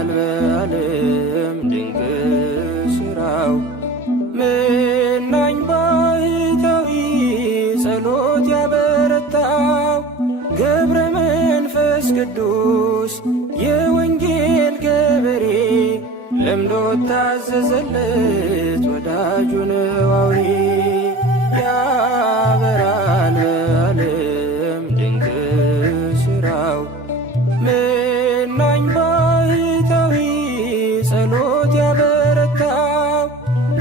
ያበራል በዓለም ድንቅ ሥራው። መናኝ ባሕታዊ ጸሎት ያበረታው ገብረ መንፈስ ቅዱስ የወንጌል ገበሬ ለምዶ ታዘዘለት ወዳጁ ነው አውሬ። ያበራል በዓለም ድንቅ ሥራው መናኝ ባሕታዊ ጸሎት ያበረታው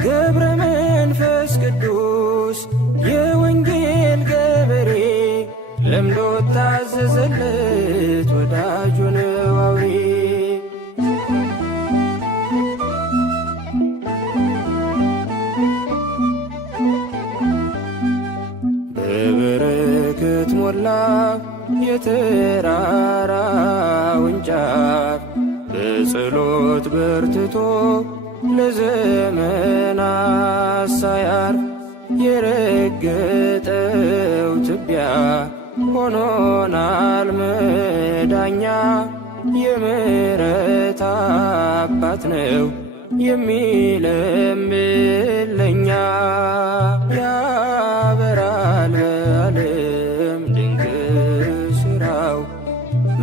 ገብረ መንፈስ ቅዱስ የወንጌል ገበሬ ለምዶ ታዘዘለት ወዳጁ ነው አውሬ። በበረከት ሞላ የተራራውን ጫፍ በጸሎት በርትቶ ለዘመናት ሳያርፍ የረገጠው ትቢያ ሆኖናል መዳኛ። የምሕረት አባት ነው የሚለምን ለኛ። ያበራል በዓለም ድንቅ ሥራው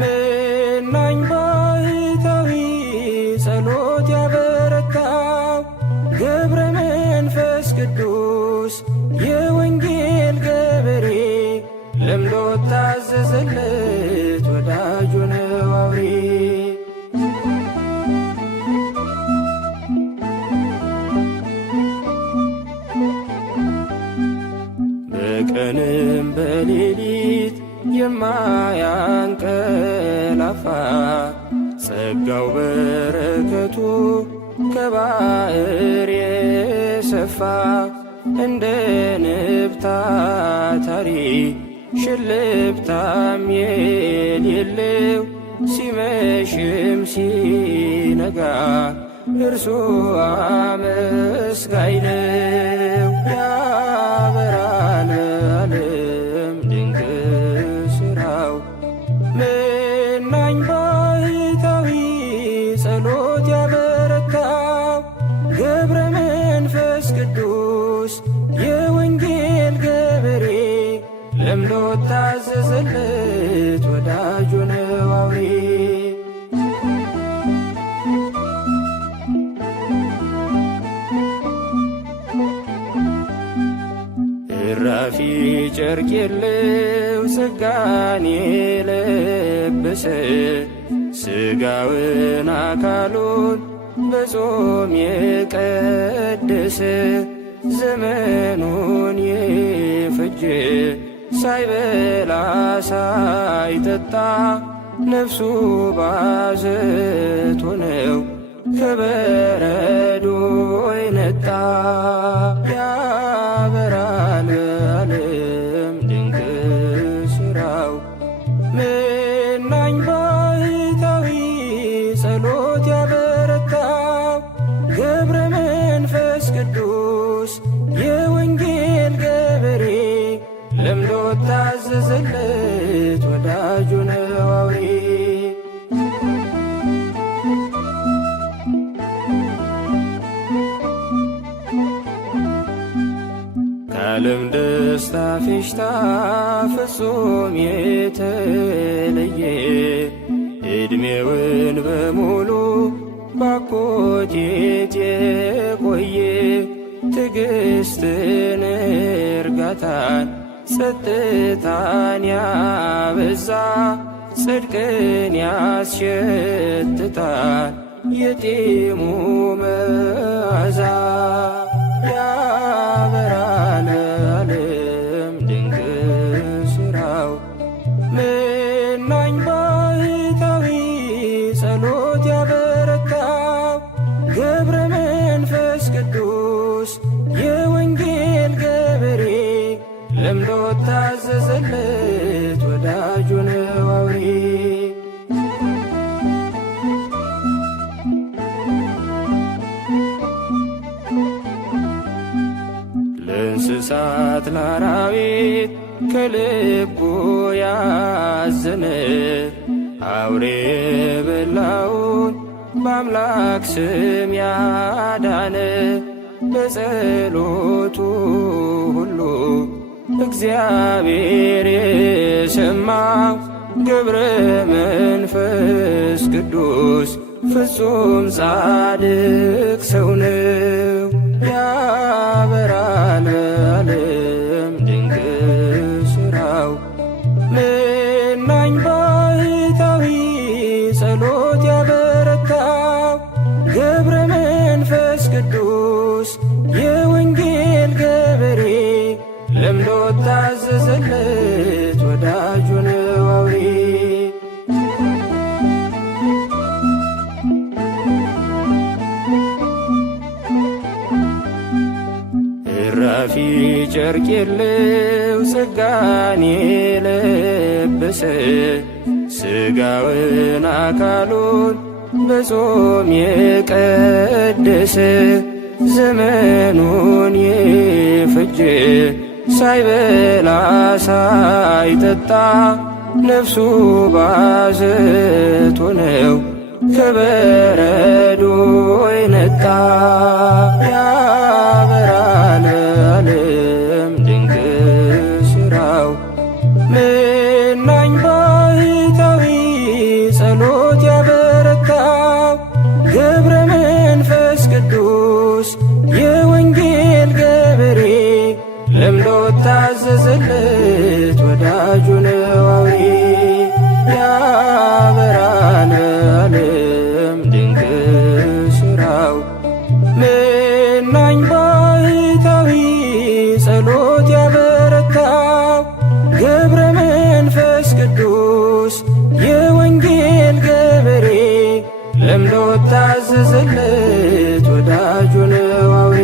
መናኝ ባሕታዊ ጸሎት ያበረታው ገብረ መንፈስ ቅዱስ የወንጌል ገበሬ ለምዶ ታዘዘለት ወዳጁ ነው አውሬ። በቀንም በሌሊት የማያንቀላፋ ጸጋው በረከቱ ከባሕር የሰፋ እንደ ንብ ታታሪ ሽልብታም የሌለው ሲመሽም ሲነጋ እርሱ አመስጋኝ ነው። ያበራል በዓለም ድንቅ ሥራው መናኝ ባሕታዊ ጸሎት ያበረታው ገብረ መንፈስ ቅዱስ የወንጌል ገበሬ ለምዶ ታዘዘለት ወዳጁ ነው አውሬ። እራፊ ጨርቅ የለው ጸጋን የለበሰ ሥጋውን አካሉን በጾም የቀደሰ ዘመኑን የፈጀ ሳይበላ ሳይጠጣ ነፍሱ ባዘቶ ነው ከበረዶ የነጣ። ያበራል በዓለም ድንቅ ሥራው መናኝ ባሕታዊ ጸሎት ያበረታው ገብረ መንፈስ ቅዱስ የወንጌል ገበሬ ለምዶ ታዘዘለት ወዳጁ ነው አውሬ። ከዓለም ደስታ ፌሽታ ፍጹም የተለየ ዕድሜውን በሙሉ ባኮቴት የቆየ ትዕግሥትን እርጋታን ጸጥታን ያበዛ ጽድቅን ያስሸትታል የጢሙ መዓዛ። ያበራል በዓለም ድንቅ ሥራው መናኝ ባሕታዊ ጸሎት ያበረታው ገብረ መንፈስ ቅዱስ የወንጌል ገበሬ ለምዶ ታዘዘለት ወዳጁ ነው አውሬ። ለእንስሳት ለአራዊት ከልቡ ያዘነ አውሬ የበላውን በአምላክ ስም ያዳነ በጸሎቱ ሁሉ እግዚአብሔር የሰማው ገብረ መንፈስ ቅዱስ ፍጹም ጻድቅ ሰው ነው። ያበራል በዓለም ድንቅ ሥራው መናኝ ባሕታዊ ጸሎት ያበረታው ገብረ መንፈስ ቅዱስ የወንጌል ገበሬ ለምዶ ታዘዘለት ወዳጁ ነው አውሬ። እራፊ ጨርቅ የለው ጸጋን የለበሰ ሥጋውን አካሉን በጾም የቀደሰ ዘመኑን የፈጀ ሳይበላ ሳይጠጣ ነፍሱ ባዘቶ ነው ከበረዶ የነጣ። ያበራል በዓለም ድንቅ ሥራው መናኝ ባሕታዊ ጸሎት ያበረታው ገብረ መንፈስ ቅዱስ የወንጌል ገበሬ ለምዶ ታዘዘለት ወዳጁ ነው አውሬ። ያበራል በዓለም ድንቅ ሥራው መናኝ ባሕታዊ ጸሎት ያበረታው ገብረ መንፈስ ቅዱስ የወንጌል ገበሬ ለምዶ ታዘዘለት ወዳጁ ነው አውሬ።